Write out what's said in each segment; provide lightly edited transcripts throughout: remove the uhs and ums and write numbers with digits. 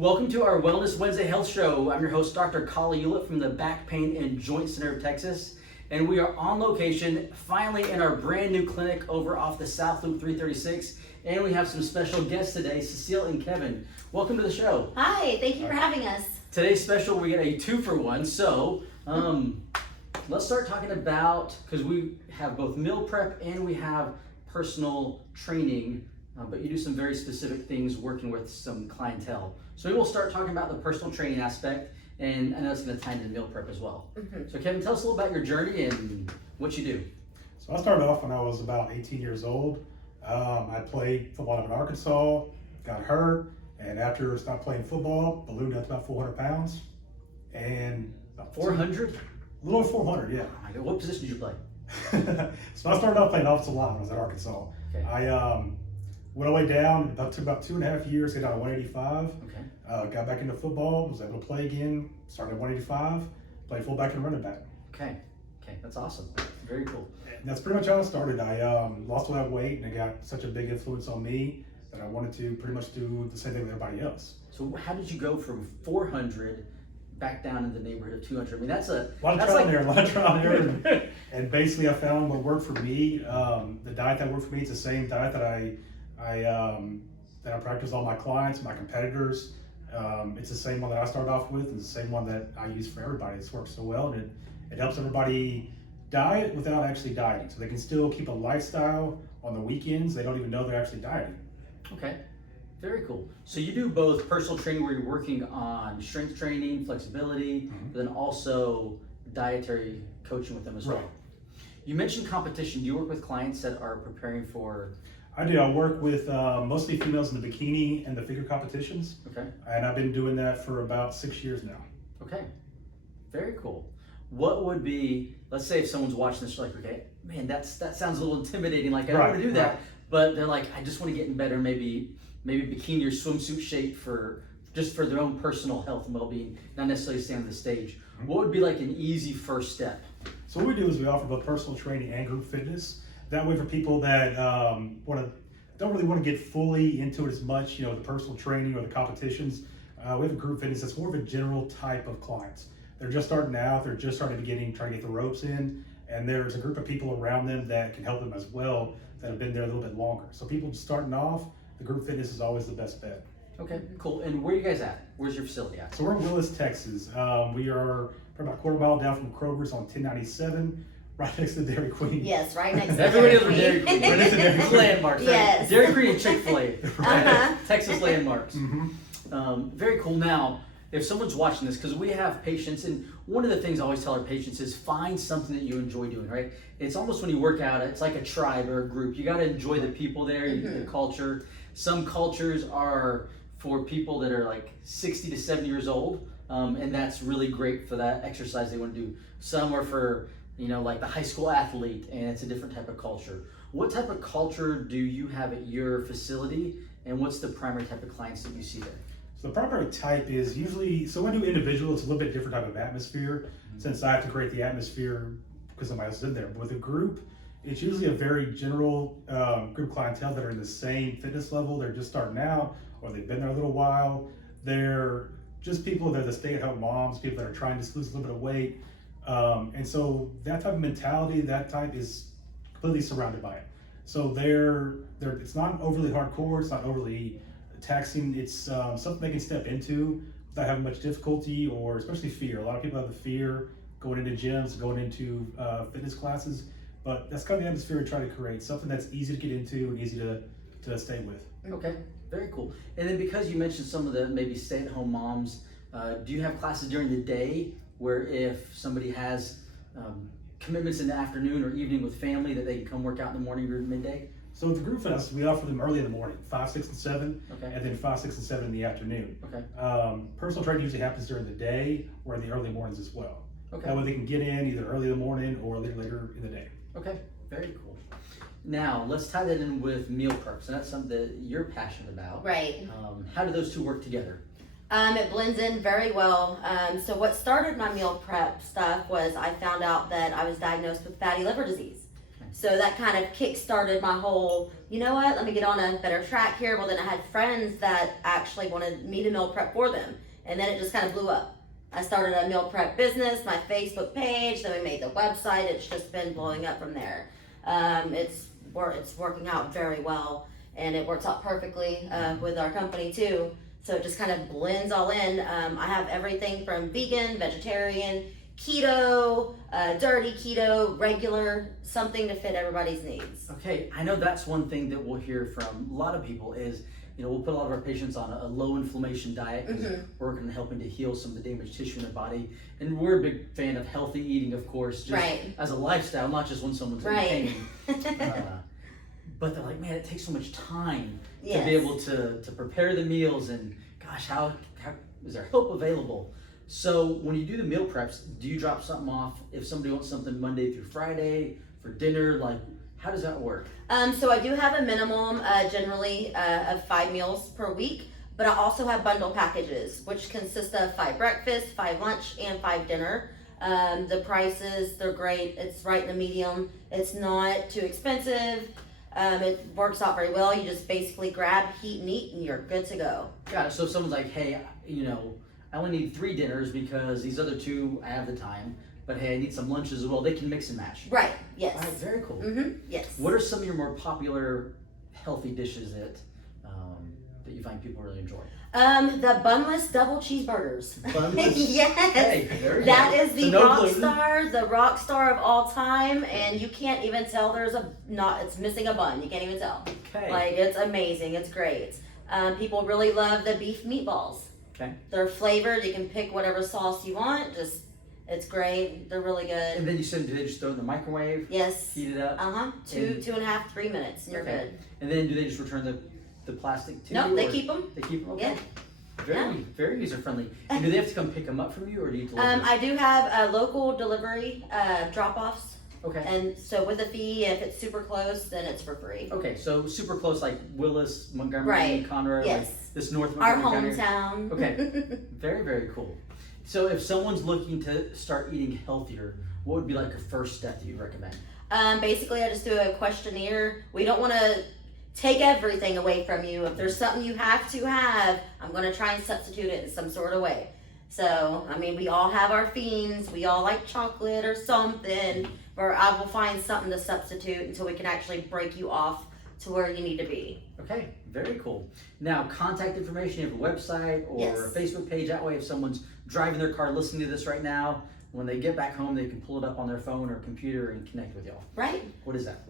Welcome to our Wellness Wednesday Health Show. I'm your host, Dr. Kali Hewlett from the Back Pain and Joint Center of Texas. And we are on location, finally in our brand new clinic over off the South Loop 336. And we have some special guests today, Cecile and Kevin. Welcome to the show. Hi, thank you for having us. Today's special, we get a 2-for-1. So let's start talking about, because we have both meal prep and we have personal training, but you do some very specific things working with some clientele. So maybe we'll start talking about the personal training aspect, and I know it's going to tie into meal prep as well. So Kevin, tell us a little about your journey and what you do. So I started off when I was about 18 years old. I played football up in Arkansas, got hurt, and after I stopped playing football, ballooned up to about 400 pounds. And about 400? A little over 400, yeah. Oh my God, what position did you play? So I started off playing offensive line when I was at Arkansas. Okay. I went all the way down, took about 2.5 years, got down to 185. Okay. Got back into football, was able to play again, started at 185, played fullback and running back. Okay, that's awesome. Very cool. And that's pretty much how it started. I lost all that weight, and it got such a big influence on me that I wanted to pretty much do the same thing with everybody else. So how did you go from 400 back down in the neighborhood of 200? I mean, that's a lot of trial and error. And basically, I found what worked for me. The diet that worked for me is the same diet that I practice all my clients, my competitors. It's the same one that I started off with, and the same one that I use for everybody. It's worked so well, and it helps everybody diet without actually dieting. So they can still keep a lifestyle on the weekends. They don't even know they're actually dieting. Okay, very cool. So you do both personal training where you're working on strength training, flexibility, but then also dietary coaching with them as well. Right. You mentioned competition. Do you work with clients that are preparing for? I do. I work with mostly females in the bikini and the figure competitions. Okay. And I've been doing that for about 6 years now. Okay, very cool. What would be, let's say if someone's watching this, like, okay, man, that sounds a little intimidating. Like, I don't want to do that, but they're like, I just want to get in better, maybe bikini or swimsuit shape for their own personal health and well-being, not necessarily stay on the stage. What would be like an easy first step? So what we do is we offer both personal training and group fitness. That way, for people that don't really want to get fully into it as much, the personal training or the competitions, we have a group fitness that's more of a general type of clients. They're just starting out, they're just starting trying to get the ropes in, and there's a group of people around them that can help them as well that have been there a little bit longer. So people just starting off, the group fitness is always the best bet. Okay, cool. And where are you guys at? Where's your facility at? So we're in Willis, Texas. We are about a quarter mile down from Kroger's on 1097. Right next to Dairy Queen. Yes, right next to Everybody knows Dairy where Dairy Queen. Right next to Dairy Queen. Landmarks. Yes. Dairy Queen and Chick-fil-A. Uh-huh. Texas landmarks. Mm-hmm. Very cool. Now, if someone's watching this, because we have patients, and one of the things I always tell our patients is find something that you enjoy doing, right? It's almost when you work out, it's like a tribe or a group. You got to enjoy the people there, the culture. Some cultures are for people that are like 60 to 70 years old, and that's really great for that exercise they want to do. Some are for like the high school athlete, and it's a different type of culture. What type of culture do you have at your facility, and what's the primary type of clients that you see there? So the primary type is usually, so when I do individual, it's a little bit different type of atmosphere, since I have to create the atmosphere because somebody else is in there. But with a group, it's usually a very general group clientele that are in the same fitness level. They're just starting out, or they've been there a little while. They're just people that are the stay-at-home moms, people that are trying to lose a little bit of weight. And so that type of mentality, that type is completely surrounded by it. So it's not overly hardcore, it's not overly taxing. It's something they can step into without having much difficulty or especially fear. A lot of people have the fear going into gyms, going into fitness classes, but that's kind of the atmosphere we try to create, something that's easy to get into and easy to stay with. Okay, very cool. And then because you mentioned some of the maybe stay-at-home moms, do you have classes during the day where if somebody has commitments in the afternoon or evening with family that they can come work out in the morning or midday? So with the group fitness, we offer them early in the morning, 5, 6, and 7, Okay. and then 5, 6, and 7 in the afternoon. Okay. Personal training usually happens during the day or in the early mornings as well. Okay. That way they can get in either early in the morning or later in the day. Okay, very cool. Now, let's tie that in with meal prep. So that's something that you're passionate about. Right. How do those two work together? It blends in very well. So what started my meal prep stuff was I found out that I was diagnosed with fatty liver disease. So that kind of kick-started my whole, you know what, let me get on a better track here. Well, then I had friends that actually wanted me to meal prep for them. And then it just kind of blew up. I started a meal prep business, my Facebook page, then we made the website. It's just been blowing up from there. It's working out very well, and it works out perfectly with our company too. So it just kind of blends all in. I have everything from vegan, vegetarian, keto, dirty keto, regular, something to fit everybody's needs. Okay, I know that's one thing that we'll hear from a lot of people is, we'll put a lot of our patients on a low inflammation diet because we're working on helping to heal some of the damaged tissue in the body. And we're a big fan of healthy eating, of course, just as a lifestyle, not just when someone's in pain. But they're like, man, it takes so much time to be able to prepare the meals, and gosh, how is there help available? So when you do the meal preps, do you drop something off if somebody wants something Monday through Friday for dinner? Like, how does that work? So I do have a minimum generally of 5 meals per week, but I also have bundle packages, which consist of 5 breakfast, 5 lunch, and 5 dinner. The prices, they're great. It's right in the medium. It's not too expensive. It works out very well. You just basically grab, heat, and eat, and you're good to go. Got it. So if someone's like, hey, I only need 3 dinners because these other 2 I have the time, but hey, I need some lunches as well. They can mix and match. Right. Yes. All right. Very cool. Yes. What are some of your more popular healthy dishes that you find people really enjoy? The bunless double cheeseburgers. Bunless? Yes. Hey, that is the so rock star of all time, and you can't even tell it's missing a bun. You can't even tell. Okay. Like, it's amazing. It's great. People really love the beef meatballs. Okay. They're flavored. You can pick whatever sauce you want. It's great. They're really good. And then you said, do they just throw it in the microwave? Yes. Heat it up? 2.5, 3 minutes, and you're good. And then do they just return the plastic too? No, they keep them. They keep them? Yeah. Okay. Very user friendly. And do they have to come pick them up from you, or do you deliver? I do have local delivery drop-offs. Okay. And so with a fee, if it's super close, then it's for free. Okay, so super close, like Willis, Montgomery, Conroe, Yes. like this North Our Montgomery hometown. Okay. Very, very cool. So if someone's looking to start eating healthier, what would be like a first step that you recommend? Basically, I just do a questionnaire. We don't want to take everything away from you. If there's something you have to have, I'm going to try and substitute it in some sort of way. So, we all have our fiends. We all like chocolate or something, or I will find something to substitute until we can actually break you off to where you need to be. Okay, very cool. Now, contact information, you have a website or Yes. a Facebook page. That way, if someone's driving their car listening to this right now, when they get back home, they can pull it up on their phone or computer and connect with y'all. Right. What is that?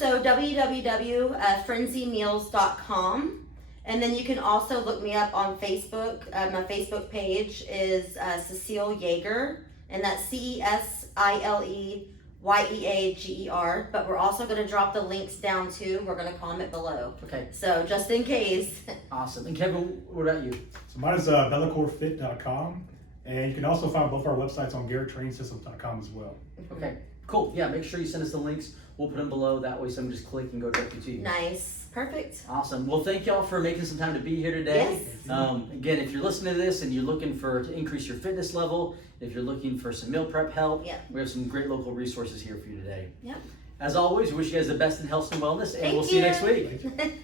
So www.frinzimeals.com. And then you can also look me up on Facebook. My Facebook page is Cecile Yeager, and that's CESILEYEAGER. But we're also going to drop the links down too. We're going to comment below. Okay. So just in case. Awesome. And Kevin, what about you? So mine is bellacorefit.com, and you can also find both our websites on GarrettTrainingSystems.com as well. Okay, cool. Yeah, make sure you send us the links. We'll put them below. That way someone just click and go directly to you. Nice. Perfect. Awesome. Well, thank y'all for making some time to be here today. Yes. Again, if you're listening to this and you're looking to increase your fitness level, if you're looking for some meal prep help, we have some great local resources here for you today. Yep. As always, we wish you guys the best in health and wellness, and Thank we'll see you next week. Thank you.